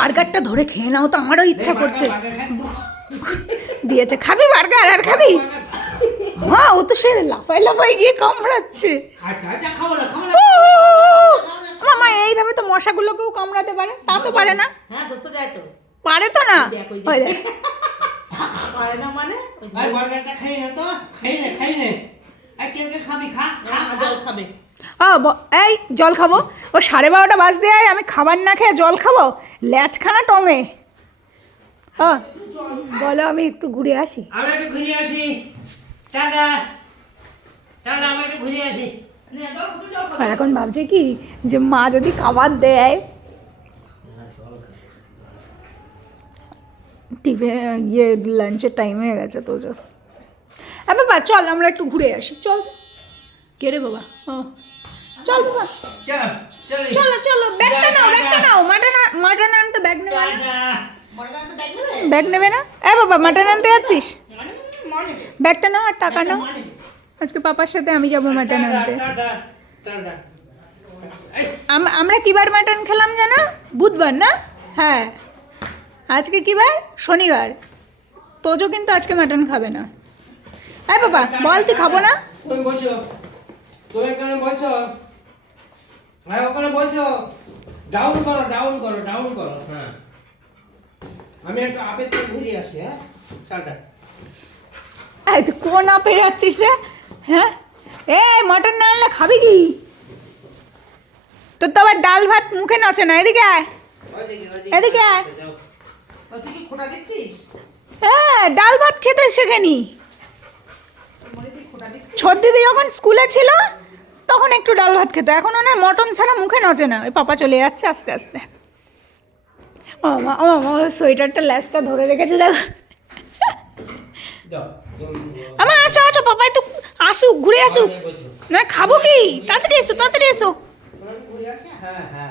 বার্গারটা ধরে খেয়ে নাও তো, আমারও ইচ্ছা করছে। দিয়েছে, খাবি বার্গার আর খাবি? হ্যাঁ, ও তো সে লাফাই লাফাই গিয়ে কামড়াচ্ছে। মামা এইভাবে তো মশাগুলোকেও কামড়াতে পারে, তা তো পারে না। হ্যাঁ, ধরতে যায় তো। পারে তো না। ওই দেখ। পারে না মানে? বার্গারটা খাই না তো, খাই নে। কে খাবি, খা জল খাবে। এই জল খাবো? ও 12:30 বাজতে আয়, আমি খাবার না খেয়ে জল খাবো? ল্যাচখানা টঙে। হ্যাঁ বলো, আমি একটু ঘুরে আসি। আমি একটু ঘুরে আসি। টাটা টাটা, আমি একটু ঘুরে আসি। আর এখন ভাবছে কি যে মা যদি খাবার দেয়, টিফিন লাঞ্চের টাইম হয়ে গেছে তো। হ্যাঁ বাবা চল, আমরা একটু ঘুরে আসি, চল। কে রে বাবা? ও চল বাবা, চলো চলো, ব্যাগটা নাও। মাটন আনতে ব্যাগ নেবে না? ব্যাগ নেবে না? বাবা মাটন আনতে যাচ্ছিস? ব্যাগটা নাও আর টাকা নাও। আজকে পাপার সাথে আমি যাবো মাটন আনতে। আমরা কি বার মাটন খেলাম জানো? বুধবার না? হ্যাঁ, আজকে কি বার? শনিবার। তোজো কিন্তু আজকে মাটন খাবে না। বাবা বল, তুই খাবো না? তুমি বসো, তুমি এখানে বসো, ওখানে বসো। ডাউন করো। হ্যাঁ, আমি একটু আপের থেকে ঘুরে আসি। হ্যাঁ, টাটা। তুই কোন আপে যাচ্ছিস রে? হ্যাঁ, মাটন না আনলে খাবি কি? তোর তো আবার ডাল ভাত মুখে নাচে না। এদিকে আয়, এদিকে আয়। তুই কি খোটা দিচ্ছিস? হ্যাঁ, ডাল ভাত খেতে শেখেনি। খোটা দিচ্ছিস? ছোটদিদি যখন স্কুলে ছিল তখন একটু ডাল ভাত খেত, এখন ওনার মটন ছাড়া মুখে নচে না। ওই পাপা চলে যাচ্ছে আস্তে আস্তে। ও মামা সোয়েটারটা ল্যাসটা ধরে রেখেছে দেখ। আমার আছো পাপা, একটু আসুক, ঘুরে আসুক। না খাবো কি? তাড়াতাড়ি এসো। হ্যাঁ